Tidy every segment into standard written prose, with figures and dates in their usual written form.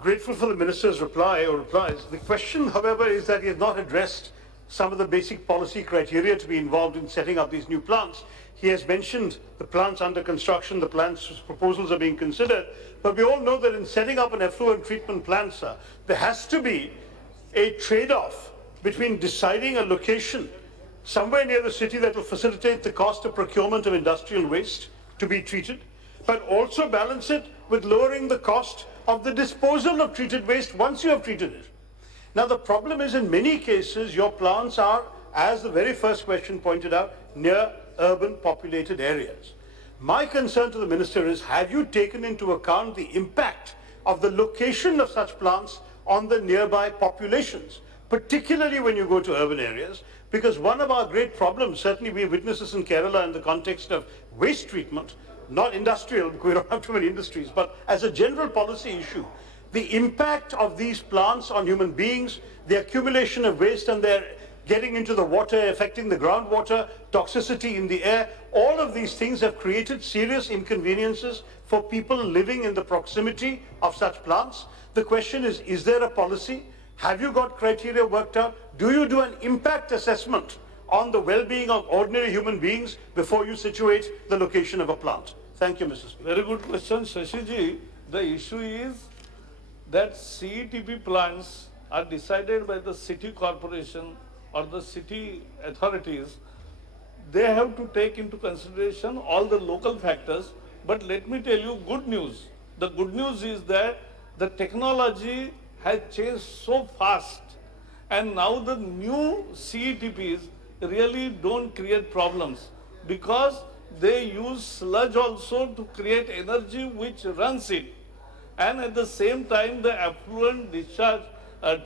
Grateful for the minister's reply or replies. The question, however, is that he has not addressed some of the basic policy criteria to be involved in setting up these new plants. He has mentioned the plants under construction, the plants proposals are being considered, but we all know that in setting up an effluent treatment plant, sir, there has to be a trade-off between deciding a location somewhere near the city that will facilitate the cost of procurement of industrial waste to be treated, but also balance it with lowering the cost of the disposal of treated waste once you have treated it. Now, the problem is in many cases, your plants are, as the very first question pointed out, near urban populated areas. My concern to the minister is, have you taken into account the impact of the location of such plants on the nearby populations, particularly when you go to urban areas? Because one of our great problems, certainly we witness this in Kerala in the context of waste treatment, not industrial, because we don't have too many industries, but as a general policy issue, the impact of these plants on human beings, the accumulation of waste and their getting into the water, affecting the groundwater, toxicity in the air, all of these things have created serious inconveniences for people living in the proximity of such plants. The question is there a policy? Have you got criteria worked out? Do you do an impact assessment on the well-being of ordinary human beings before you situate the location of a plant? Thank you, Mr. Speaker. Very good question, Shashi ji. The issue is that CETP plants are decided by the city corporation or the city authorities. They have to take into consideration all the local factors. But let me tell you good news. The good news is that the technology has changed so fast, and now the new CETPs really don't create problems because they use sludge also to create energy which runs it. And at the same time, the effluent discharge,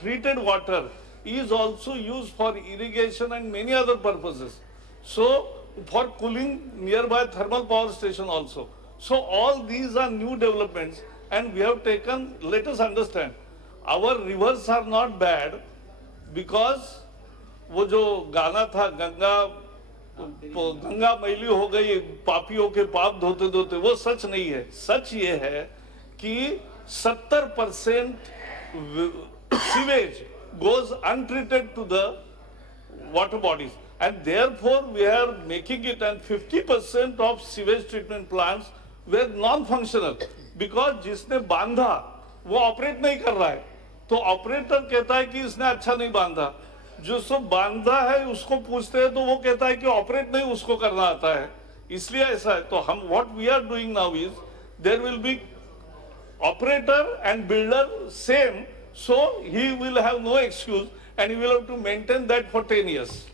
treated water is also used for irrigation and many other purposes. So, for cooling nearby thermal power station also. So, all these are new developments, and we have taken, let us understand, our rivers are not bad because वो जो गाना था गंगा मैली हो गई पापियों के पाप धोते धोते, वो सच नहीं है. सच ये है कि 70% sewage goes untreated to the water bodies, and therefore we are making it, and 50% of sewage treatment plants were non-functional because जिसने बांधा वो ऑपरेट नहीं कर रहा है. तो ऑपरेटर कहता है कि इसने अच्छा नहीं बांधा, जो सब बांधा है उसको पूछते हैं तो वो कहता है कि ऑपरेट नहीं उसको करना आता है. इसलिए ऐसा है. तो हम what we are doing now is there will be operator and builder same, so he will have no excuse and he will have to maintain that for 10 years.